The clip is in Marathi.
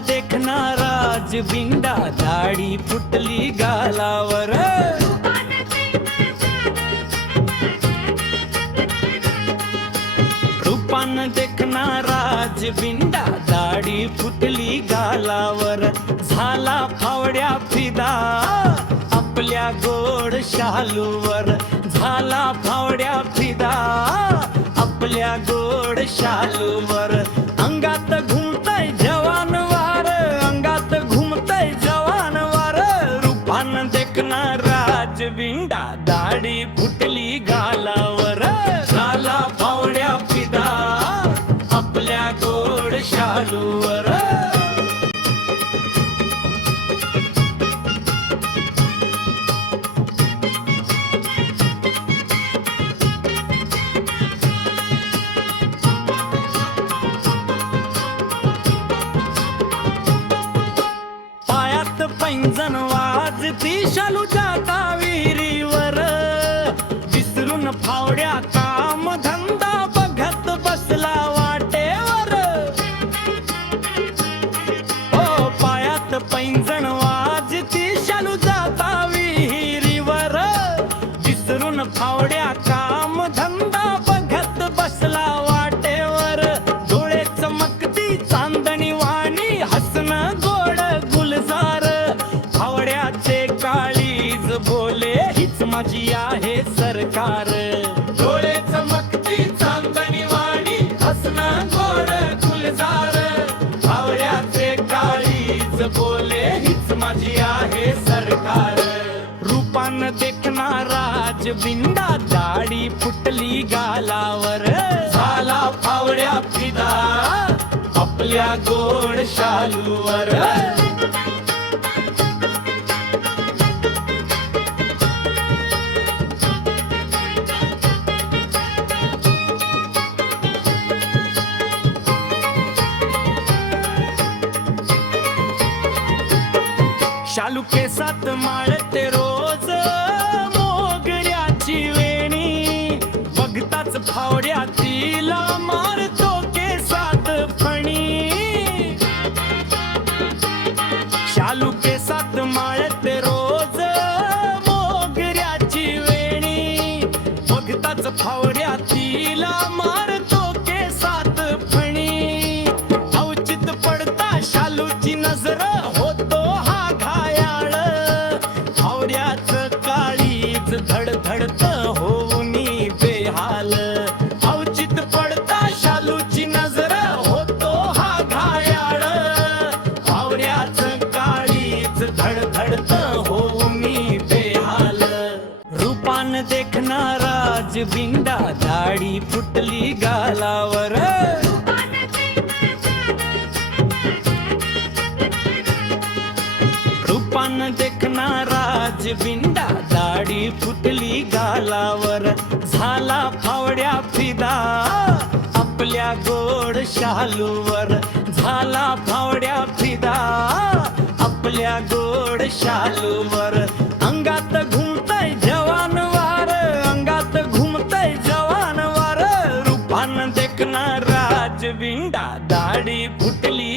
देखणारा बिंडा दाढी फुटली गालावर रूपान देखणारा बिंडा दाढी फुटली गालावर झाला फावड्या फिदा आपल्या गोड शालूवर झाला फावड्या फिदा आपल्या गोड शालूवर अंगात घुमतय जवान वार अंगात घुमतय जवान वार रूपान देखणारा बिंडा दाढी फुटली गालावर झाला फावड्या फिदा आपल्या गोड शालूवर पैंजण वाजती शालूच्या विहिरीवर विसरून फावड्या काम धंदा बघत बसला वाटेवर ओ पायात पैंजण वाजती शालूच्या विहिरीवर विसरून फावड्या काम धंदा बघत बसला वाटेवर डोळे चमकती चांदणी वाणी हसणं गोड गुलजार काळीज बोले हीच माझी आहे सरकार डोळे चमकती चांदणी वाणी हसणं गोड गुलजार फावड्याचे काळीज बोले हीच माझी आहे सरकार रूपान देखणारा बिंडा दाढी फुटली गालावर झाला फावड्या फिदा आपल्या गोड शालूवर शालू केसात माळते रोज मोगऱ्याची वेणी बघताच फावड्या तिला मारतो केसात फणी शालू केसात माळते रोज मोगऱ्याची वेणी बघताच फावड्या तिला मारतो केसात फणी अवचित पडता शालूची नजर होतो धडधडत होऊनी बेहाल अवचित पडता शालूची नजर होतो हा घायाळ फावड्याच काळीच धडधडत होऊनी बेहाल रूपान देखणारा बिंडा दाढी फुटली गालावर रूपान देखणारा बिंडा दाढी फुटली गालावर झाला फावड्या फिदा आपल्या गोड शालूवर झाला फावड्या फिदा आपल्या गोड शालूवर अंगात घुमतय जवान वार अंगात घुमतय जवान वार रूपान देखणारा बिंडा दाढी फुटली